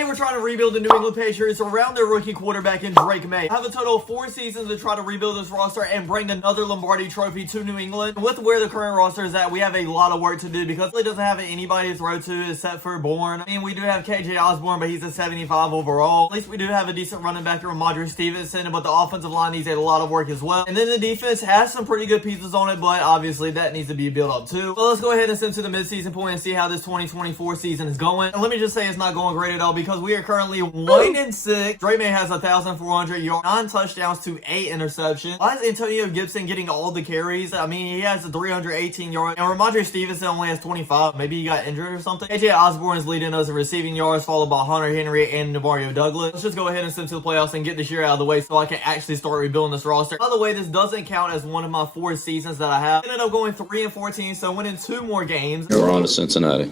Today we're trying to rebuild the New England Patriots around their rookie quarterback in Maye. I have a total of 4 seasons to try to rebuild this roster and bring another Lombardi trophy to New England. With where the current roster is at, we have a lot of work to do because it doesn't have anybody to throw to except for Bourne. I mean, we do have KJ Osborne, but he's a 75 overall. At least we do have a decent running back from Madden Stevenson, but the offensive line needs a lot of work as well. And then the defense has some pretty good pieces on it, but obviously that needs to be built up too. So let's go ahead and send to the midseason point and see how this 2024 season is going. And let me just say it's not going great at all because we are currently 1-6. Maye has 1,400 yards, 9 touchdowns to 8 interceptions. Why is Antonio Gibson getting all the carries? I mean, he has 318 yards, and Ramondre Stevenson only has 25. Maybe he got injured or something. KJ Osborne is leading us in receiving yards, followed by Hunter Henry and Navario Douglas. Let's just go ahead and send to the playoffs and get this year out of the way so I can actually start rebuilding this roster. By the way, this doesn't count as one of my 4 seasons that I have. I ended up going 3-14, so winning 2 more games. We're on to Cincinnati.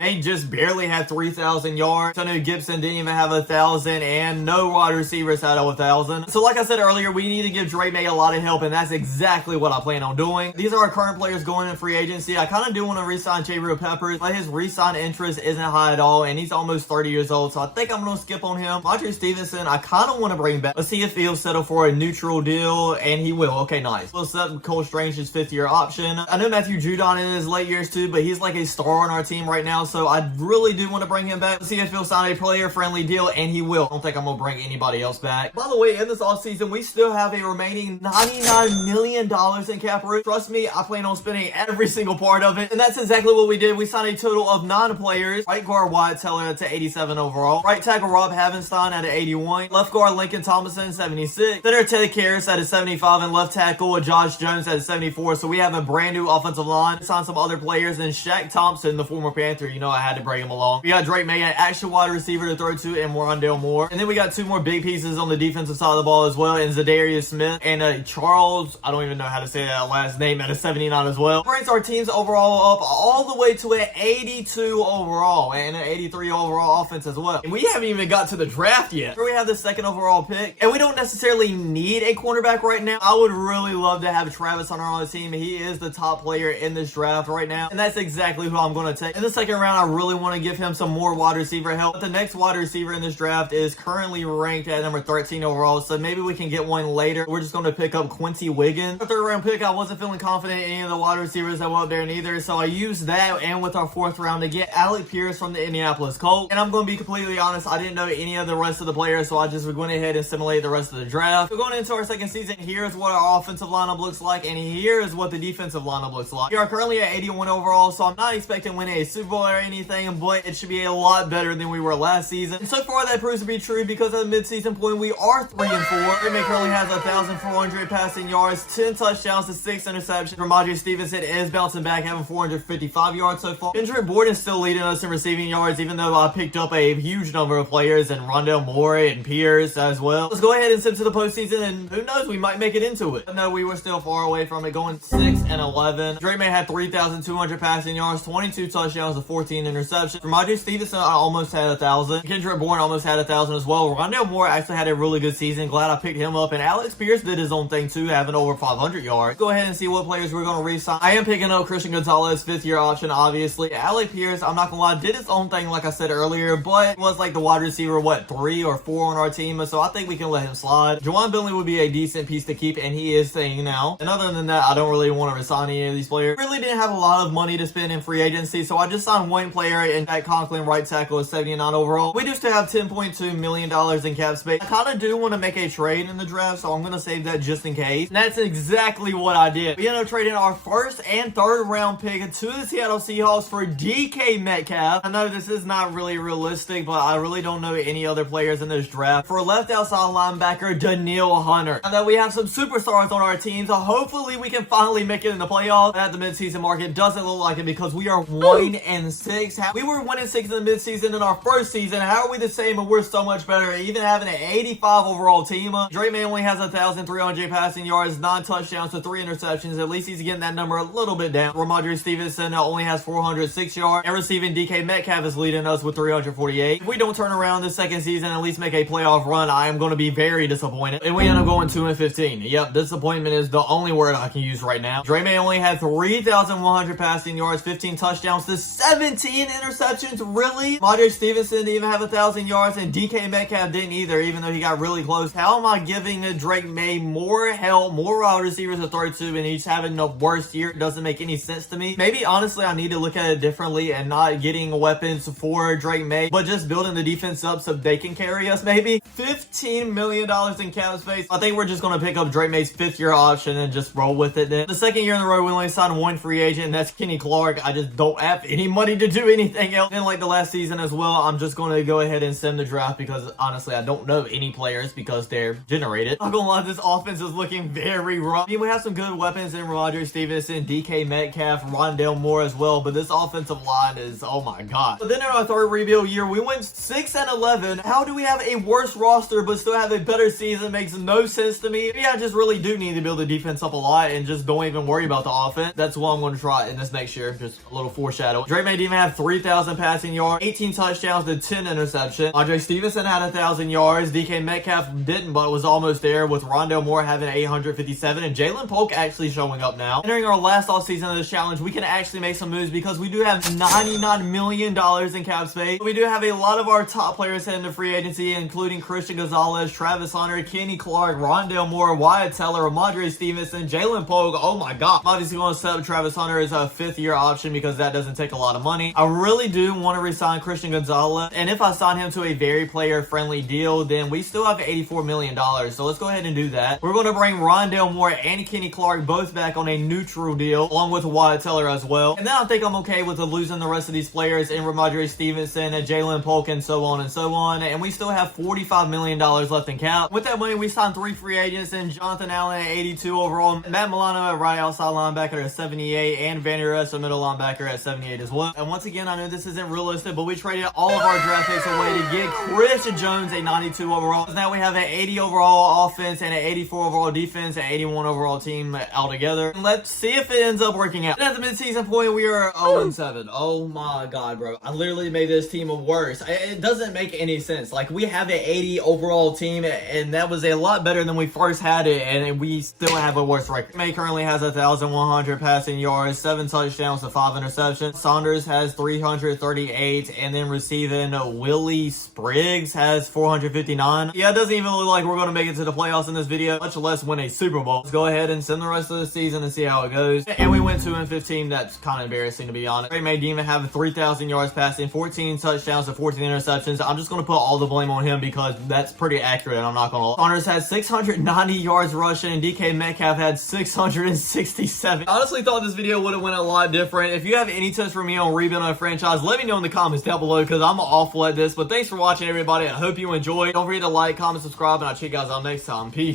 They just barely had 3,000 yards. Antonio Gibson didn't even have 1,000, and no wide receivers had 1,000. So like I said earlier, we need to give Maye a lot of help, and that's exactly what I plan on doing. These are our current players going in free agency. I kind of do want to re-sign Jabril Peppers, but his re-sign interest isn't high at all, and he's almost 30 years old, so I think I'm going to skip on him. Madden Stevenson, I kind of want to bring back. Let's see if he'll settle for a neutral deal, and he will. Okay, nice. We'll set up Cole Strange's 5th-year option. I know Matthew Judon in his late years too, but he's like a star on our team right now, so I really do want to bring him back. Let's see if he'll sign a player-friendly deal, and he will. I don't think I'm going to bring anybody else back. By the way, in this offseason, we still have a remaining $99 million in cap room. Trust me, I plan on spending every single part of it, and that's exactly what we did. We signed a total of 9 players. Right guard Wyatt Teller to 87 overall. Right tackle Rob Havenstein at 81. Left guard Lincoln Thomason 76. Center Ted Karras at 75, and left tackle Josh Jones at 74. So we have a brand new offensive line. Signed some other players, and Shaq Thompson, the former Panther, you know I had to bring him along. We got Maye, an actual wide receiver to throw to, and Rondale Moore. And then we got 2 more big pieces on the defensive side of the ball as well, and Zadarius Smith and Charles, I don't even know how to say that last name, at a 79 as well. Brings our team's overall up all the way to an 82 overall and an 83 overall offense as well. And we haven't even got to the draft yet. Here we have the 2nd overall pick, and we don't necessarily need a cornerback right now. I would really love to have Travis Hunter on the team. He is the top player in this draft right now, and that's exactly who I'm going to take. In the 2nd round, I really want to give him some more wide receiver help. But the next wide receiver in this draft is currently ranked at number 13 overall, so maybe we can get one later. We're just going to pick up Quincy Wiggins. The 3rd round pick, I wasn't feeling confident in any of the wide receivers that were up there neither, so I used that and with our 4th round to get Alec Pierce from the Indianapolis Colts. And I'm going to be completely honest, I didn't know any of the rest of the players, so I just went ahead and simulated the rest of the draft. So going into our 2nd season, here's what our offensive lineup looks like, and here is what the defensive lineup looks like. We are currently at 81 overall, so I'm not expecting winning a Super Bowl or anything, but it should be a lot better than we were last season. And so far that proves to be true because at the midseason point we are 3-4. Maye currently has 1,400 passing yards, 10 touchdowns to 6 interceptions. Ramondre Stevenson is bouncing back, having 455 yards so far. Kendrick Bourne is still leading us in receiving yards, even though I picked up a huge number of players, and Rondale Moore and Pierce as well. Let's go ahead and send to the postseason, and who knows, we might make it into it. But no, we were still far away from it, going 6-11. Maye had 3,200 passing yards, 22 touchdowns to 14 interceptions. Ramondre Stevenson, I almost had 1,000. Kendrick Bourne almost had 1,000 as well. Rondale Moore actually had a really good season. Glad I picked him up. And Alex Pierce did his own thing too, having over 500 yards. Go ahead and see what players we're going to re-sign. I am picking up Christian Gonzalez, 5th-year option, obviously. Alec Pierce, I'm not going to lie, did his own thing like I said earlier, but was like the wide receiver, 3 or 4 on our team, so I think we can let him slide. Juwan Bentley would be a decent piece to keep, and he is staying now. And other than that, I don't really want to resign any of these players. Really didn't have a lot of money to spend in free agency, so I just signed one player, and Jack Conklin, right tackle, is 79 overall. We do still have $10.2 million in cap space. I kind of do want to make a trade in the draft, so I'm going to save that just in case. And that's exactly what I did. We ended up trading our 1st and 3rd round pick to the Seattle Seahawks for DK Metcalf. I know this is not really realistic, but I really don't know any other players in this draft. For left outside linebacker, Danielle Hunter. I know we have some superstars on our team, so hopefully we can finally make it in the playoffs. At the midseason mark, it doesn't look like it because we are 1-6. We were 1-6 in the midseason in our 1st season. How are we the same and we're so much better? Even having an 85 overall team. Maye only has 1,300 passing yards, 9 touchdowns to 3 interceptions. At least he's getting that number a little bit down. Ramondre Stevenson only has 406 yards. And receiving DK Metcalf is leading us with 348. If we don't turn around this 2nd season and at least make a playoff run, I am going to be very disappointed. And we end up going 2-15. Yep, disappointment is the only word I can use right now. Maye only had 3,100 passing yards, 15 touchdowns to 17 17 interceptions? Really? Madre Stevenson didn't even have 1,000 yards, and DK Metcalf didn't either, even though he got really close. How am I giving Drake Maye more help, more wide receivers to throw to, and he's having the worst year? It doesn't make any sense to me. Maybe, honestly, I need to look at it differently and not getting weapons for Drake Maye, but just building the defense up so they can carry us, maybe. $15 million in cap space. I think we're just going to pick up Drake Maye's 5th-year option and just roll with it then. The second year in a row, we only signed one free agent, and that's Kenny Clark. I just don't have any money to do anything else. And like the last season as well, I'm just going to go ahead and send the draft because, honestly, I don't know any players because they're generated. I'm going to lie, this offense is looking very rough. I mean, we have some good weapons in Rodgers, Stevenson, DK Metcalf, Rondale Moore as well, but this offensive line is, oh my god. But then in our third rebuild year, we went 6-11. How do we have a worse roster but still have a better season? Makes no sense to me. Maybe I just really do need to build the defense up a lot and just don't even worry about the offense. That's what I'm going to try in this next year. Just a little foreshadow. Drake Maye didn't even have 3,000 passing yards, 18 touchdowns to 10 interceptions. Andre Stevenson had 1,000 yards. DK Metcalf didn't, but was almost there, with Rondale Moore having 857, and Jalen Polk actually showing up now. Entering our last off season of this challenge, we can actually make some moves because we do have $99 million in cap space. We do have a lot of our top players heading to free agency, including Christian Gonzalez, Travis Hunter, Kenny Clark, Rondale Moore, Wyatt Teller, Madre Stevenson, Jalen Polk. Oh my god. I'm obviously going to set up Travis Hunter as a 5th-year option because that doesn't take a lot of money. I really do want to resign Christian Gonzalez, and if I sign him to a very player-friendly deal, then we still have $84 million. So let's go ahead and do that. We're going to bring Rondale Moore and Kenny Clark both back on a neutral deal, along with Wyatt Teller as well. And then I think I'm okay with losing the rest of these players in Ramondre Stevenson and Jalen Polk and so on and so on. And we still have $45 million left in cap. With that money, we signed 3 free agents, and Jonathan Allen at 82 overall, Matt Milano at right outside linebacker at 78, and Van Der Esch at middle linebacker at 78 as well. And once again, I know this isn't realistic, but we traded all of our draft picks away to get Chris Jones at 92 overall. So now we have an 80 overall offense and an 84 overall defense, and 81 overall team altogether. And let's see if it ends up working out. And at the midseason point, we are 0-7. Oh my god, bro. I literally made this team worse. It doesn't make any sense. Like, we have an 80 overall team, and that was a lot better than we first had it, and we still have a worse record. Maye currently has 1,100 passing yards, 7 touchdowns to 5 interceptions. Saunders has 338, and then receiving Willie Spriggs has 459. Yeah, it doesn't even look like we're going to make it to the playoffs in this video, much less win a Super Bowl. Let's go ahead and send the rest of the season and see how it goes. And we went 2-15. That's kind of embarrassing, to be honest. Drake Maye didn't even have 3,000 yards passing, 14 touchdowns to 14 interceptions. I'm just going to put all the blame on him because that's pretty accurate, I'm not going to lie. Saunders had 690 yards rushing, and DK Metcalf had 667. I honestly thought this video would have went a lot different. If you have any tips for me on rebuilding a franchise, let me know in the comments down below because I'm awful at this. But thanks for watching, everybody. I hope you enjoyed. Don't forget to like, comment, subscribe, and I'll check you guys out next time. Peace.